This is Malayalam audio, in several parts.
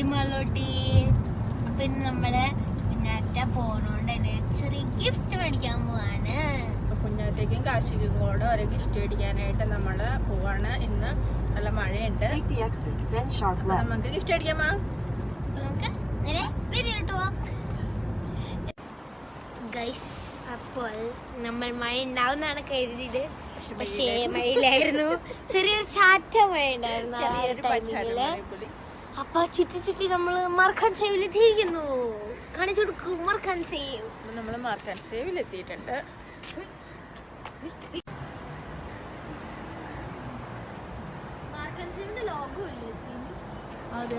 ലുലുമാളോട്ടി. അപ്പൊ ഇന്ന് നമ്മള് കുഞ്ഞാറ്റ പോണോണ്ട് തന്നെ ചെറിയ ഗിഫ്റ്റ് മേടിക്കാൻ പോവാണ്. കുഞ്ഞാറ്റയ്ക്കും കാശിക്കും കൂടെ ഒരു ഗിഫ്റ്റ് മേടിക്കാനായിട്ട് നമ്മള് പോവാണ്. ഇന്ന് നല്ല മഴയുണ്ട്. നമുക്ക് ഗിഫ്റ്റ് മേടിക്കാമോ? നമുക്ക് നേരെ വീട്ടിലോട്ട് പോവാം. ഗൈസ്, അപ്പോൾ നമ്മൾ മഴ ഉണ്ടാവുന്നാണ് കരുതിയത്, പക്ഷേ മഴയില്ലായിരുന്നു. ചെറിയൊരു ചാറ്റ മഴ ഉണ്ടായിരുന്നു ആ ഒരു ടൈമില്. അപ്പൊ ചുറ്റി നമ്മള് മർഖാൻ സേവിൽ എത്തിയിരിക്കുന്നു. കാണിച്ചു കൊടുക്കൂ മർഖാൻ സേവ്. നമ്മള് മർഖാൻ സേവിൽ എത്തിയിട്ടുണ്ട്. മർഖാൻ സേവിന്റെ ലോഗോ ഇല്ലേ? അതെ.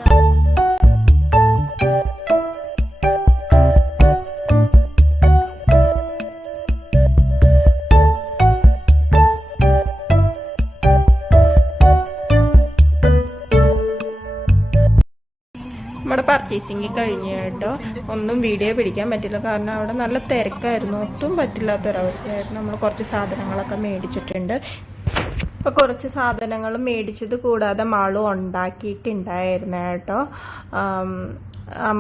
നമ്മുടെ പർച്ചേസിങ് കഴിഞ്ഞു കേട്ടോ. ഒന്നും വീഡിയോ പിടിക്കാൻ പറ്റില്ല, കാരണം അവിടെ നല്ല തിരക്കായിരുന്നു. ഒട്ടും പറ്റില്ലാത്തൊരവസ്ഥയായിരുന്നു. നമ്മൾ കുറച്ച് സാധനങ്ങളൊക്കെ മേടിച്ചിട്ടുണ്ട്. അപ്പോൾ കുറച്ച് സാധനങ്ങൾ മേടിച്ചത് കൂടാതെ മാളു ഉണ്ടാക്കിയിട്ടുണ്ടായിരുന്നു കേട്ടോ.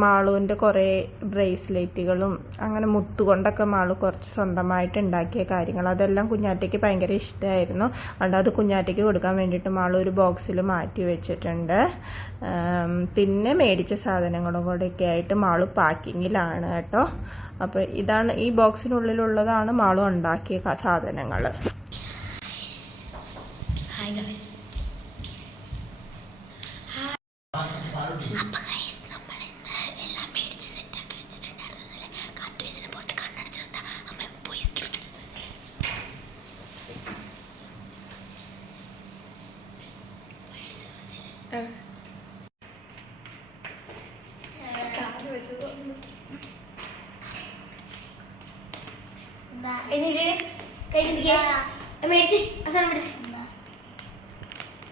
മാളുവിൻ്റെ കുറേ ബ്രേസ്ലെറ്റുകളും അങ്ങനെ മുത്തുകൊണ്ടൊക്കെ മാളു കുറച്ച് സ്വന്തമായിട്ട് ഉണ്ടാക്കിയ കാര്യങ്ങൾ, അതെല്ലാം കുഞ്ഞാറ്റയ്ക്ക് ഭയങ്കര ഇഷ്ടമായിരുന്നു. അതുകൊണ്ട് അത് കുഞ്ഞാറ്റയ്ക്ക് കൊടുക്കാൻ വേണ്ടിയിട്ട് മാളു ഒരു ബോക്സിൽ മാറ്റി വെച്ചിട്ടുണ്ട്. പിന്നെ മേടിച്ച സാധനങ്ങളും കൂടെയൊക്കെ ആയിട്ട് മാളു പാക്കിങ്ങിലാണ് കേട്ടോ. അപ്പോൾ ഇതാണ്, ഈ ബോക്സിനുള്ളിലുള്ളതാണ് മാളു ഉണ്ടാക്കിയ സാധനങ്ങൾ.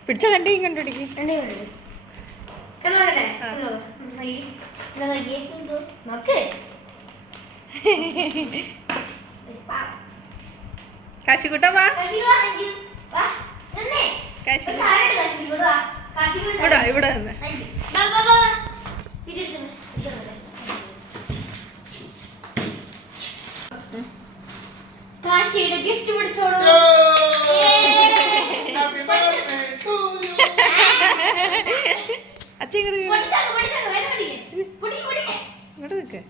പിടിച്ച രണ്ടേയും കണ്ടുപിടിക്കും. കാശിക്കുട്ട വാ, ഇവിടെ നിന്ന് കാശിയുടെ ഗിഫ്റ്റ് പിടിച്ചോളൂ. അച്ഛൻ ഇങ്ങോട്ട് നിൽക്ക്.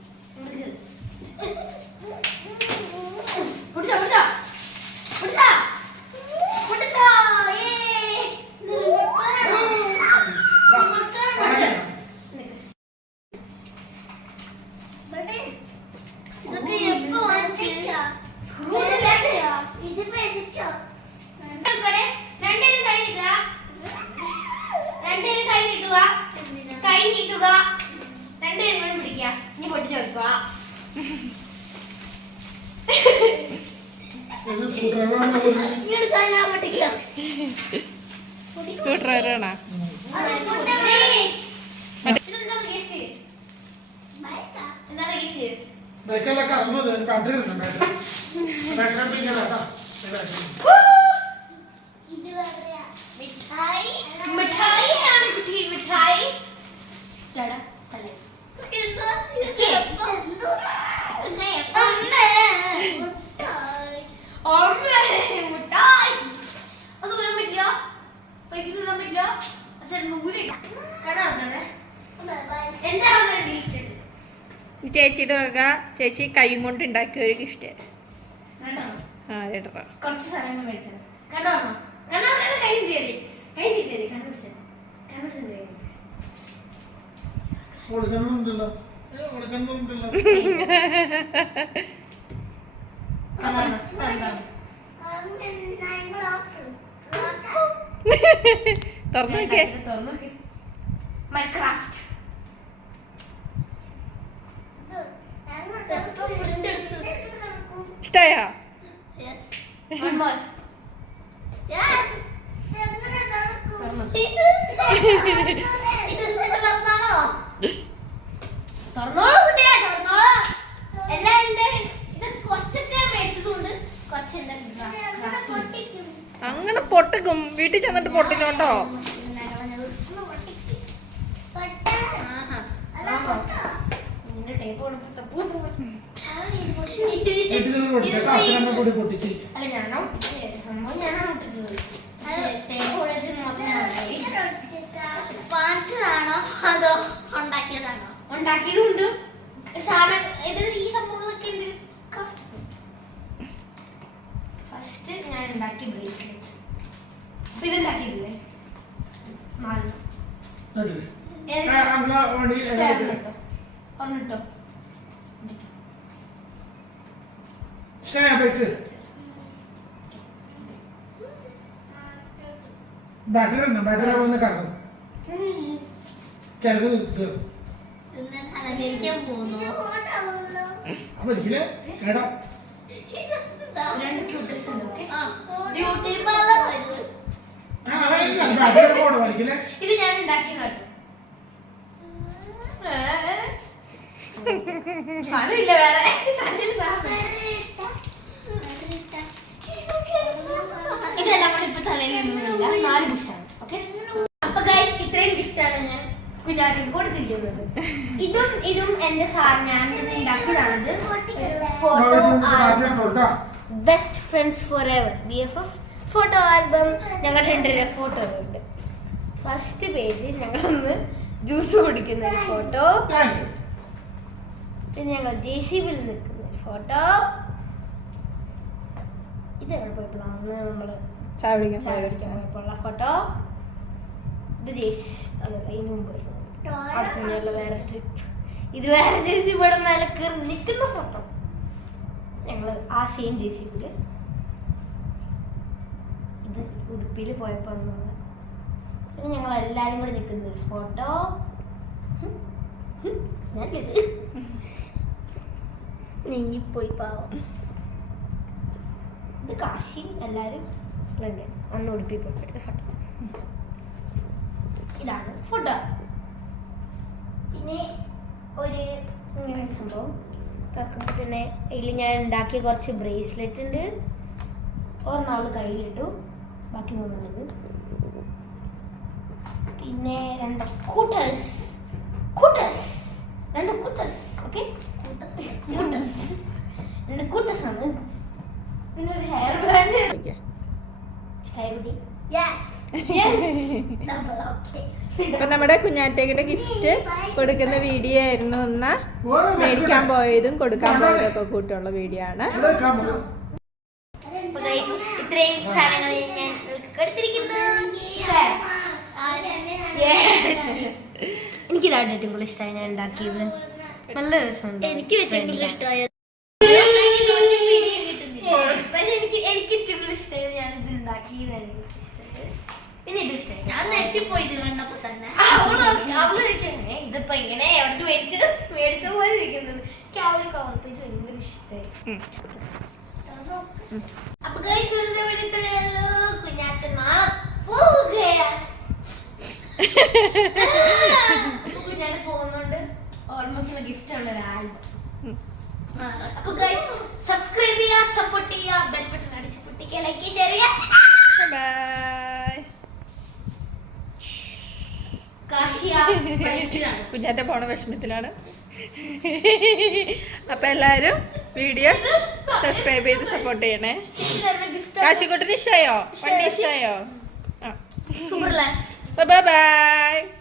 സ്കൂട്ടർ ഡ്രൈവറാണോ? ചേച്ചിയുടെ വക ചേച്ചി കൈയും കൊണ്ട് ഉണ്ടാക്കിയ ഒരു ഗിഫ്റ്റ്. തുറന്നു നോക്കിയേ. ഇഷ്ടായോ? അങ്ങനെ പൊട്ടിക്കും, വീട്ടിൽ ചെന്നിട്ട് പൊട്ടിക്കോട്ടോ. നിന്റെ ടേപ്പ് അല്ല ഞാനാ ഒട്ടിച്ചത് ടേപ്പ് ഒഴിച്ച് വാങ്ങിച്ചതാണോ അതോ ഉണ്ടാക്കിയതാണോ? ഉണ്ടാക്കിയതുണ്ട് സാധനം ഇത് ഈ സംഭവങ്ങളൊക്കെ ഫസ്റ്റ് ഞാൻ ഉണ്ടാക്കിയ ബ്രേസ്ലെറ്റ്. അപ്പൊ ഇത് ഉണ്ടാക്കിയില്ലേ 4 പറഞ്ഞിട്ടോ ബാറ്ററി വന്ന് കറങ്ങും ചിലത് തീർക്കും അലങ്കരിക്കാൻ പോകുന്നു. അപ്പൊ ഇരിക്കില്ലേ കേട്ടോ 2 ക്യൂട്ടസ് ഉണ്ട്. ഓക്കെ ബ്യൂട്ടി പാർലർ വരുന്നത്. ബാറ്ററി പോകണം വലിക്കില്ലേ. ഇത് ഞാൻ ഉണ്ടാക്കിയതാണ്. സാധനമില്ല വേറെ ഇതെല്ലാം കൂടെ ഇപ്പൊ തലയിലൊന്നുമില്ല. 4 ബുഷാണ്. ഓക്കെ അപ്പൊ ഗൈസ് ഇത്രയും ഗിഫ്റ്റാണ് ഞാൻ കുഞ്ഞാറ്റിക്ക് കൊടുത്തിരിക്കുന്നത്. ഇതും എന്റെ സാർ ഞാൻ ഉണ്ടാക്കിയതാണിത്. Photo album best friends for ever BFF photo album. ഞങ്ങളുടെ 2 ഫോട്ടോ ഉണ്ട്. ഫസ്റ്റ് പേജിൽ ഞങ്ങളൊന്ന് ജ്യൂസ് കുടിക്കുന്ന ഒരു ഫോട്ടോ, പിന്നെ ഞങ്ങൾ JCB-ൽ നിൽക്കുന്ന ഒരു ഫോട്ടോ. ഇത് എവിടെ പോയപ്പോഴാണ് നമ്മള് ചായ കുടിക്കാൻ പോയപ്പോഴുള്ള ഫോട്ടോ. ഇത് ജേസി അതല്ല ഇതിന് മുമ്പ് അടുത്തുള്ള വേറെ ട്രിപ്പ്. ഇത് വേറെ JCB-യുടെ മേലെ കയറി നിൽക്കുന്ന ഫോട്ടോ. ഞങ്ങള് ആ സെയിം JCB-ല് ഇത് ഉടുപ്പിയിൽ പോയപ്പോ പിന്നെ ഞങ്ങൾ എല്ലാരും കൂടെ നിൽക്കുന്ന ഒരു ഫോട്ടോ. ഞാനിത് നെങ്ങിപ്പോയി പാവം. ഇത് കാശിയും എല്ലാരും അന്ന് ഉടുപ്പി പോയി എടുത്ത ഫോട്ടോ. ഇതാണ് ഫോട്ടോ. പിന്നെ ഒരു ഇങ്ങനെ സംഭവം തുറക്കുമ്പോൾ തന്നെ ഇതിൽ ഞാൻ ഉണ്ടാക്കിയ കുറച്ച് ബ്രേസ്ലെറ്റ് ഉണ്ട്. ഒരെണ്ണാൾ കയ്യിലിട്ടു, ബാക്കി 3 പിന്നെ 2 കൂട്ടേഴ്സ്. 2 കൂട്ടേഴ്സ്. ഓക്കെ 2 കൂട്ടേഴ്സ് ആണ്. പിന്നെ ഒരു ഹെയർ ബാൻഡ്. അപ്പൊ നമ്മുടെ കുഞ്ഞാറ്റയുടെ ഗിഫ്റ്റ് കൊടുക്കുന്ന വീഡിയോ ആയിരുന്നു. എന്നാ മേടിക്കാൻ പോയതും കൊടുക്കാൻ പോയതും ഒക്കെ കൂട്ടുള്ള വീഡിയോ ആണ്. ഇത്രയും സാധനങ്ങൾ ഞാൻ എടുത്തിരിക്കുന്നത്. എനിക്കിതാണ് ഏറ്റവും കൂടുതൽ ഇഷ്ടമായി ഞാൻ ഉണ്ടാക്കിയത്. നല്ല രസമുണ്ട്. എനിക്ക് ഏറ്റവും കൂടുതൽ ഇഷ്ടമായത് എനിക്ക് ഏറ്റവും കൂടുതൽ ഇഷ്ടമായത് ഞാൻ ഇത് ഉണ്ടാക്കിയതാണ്. പിന്നെ ഇത് ഇഷ്ടമായി. ഞാൻ നെട്ടിപ്പോയി ഇത് കണ്ടപ്പോ തന്നെ. അവള് ഇതിപ്പോ ഇങ്ങനെ എവിടെ മേടിച്ച പോലെ ഇരിക്കുന്നുണ്ട്. എനിക്ക് ആ ഒരു കവർ പേജ് ഭയങ്കര ഇഷ്ടമായി. അപ്പൊ ഗൈസ് ഇന്നത്തെ വീഡിയോ ഇത്രയുള്ളൂ. കുഞ്ഞാറ്റ നാളെ പോവുകയാണ്. കുഞ്ഞാറ്റ് പോകുന്നോണ്ട് ഓർമ്മക്കുള്ള ഗിഫ്റ്റ് ആണ് ഒരു ആൽബം. അപ്പൊ ഗൈസ് സബ്സ്ക്രൈബ് ചെയ്യുക, സപ്പോർട്ട് ചെയ്യുക, ബെൽ ബട്ടൺ അടിച്ച് പൊട്ടിക്കുക, ലൈക്ക് ഷെയർ ചെയ്യുക. കുഞ്ഞാറ്റ പോണ വിഷമത്തിലാണ്. അപ്പൊ എല്ലാരും വീഡിയോ സബ്സ്ക്രൈബ് ചെയ്ത് സപ്പോർട്ട് ചെയ്യണേ. കാശിക്കോട്ടിന് ഇഷ്ടമായോ? വണ്ടി ഇഷ്ടമായോ? സൂപ്പർ. Bye bye.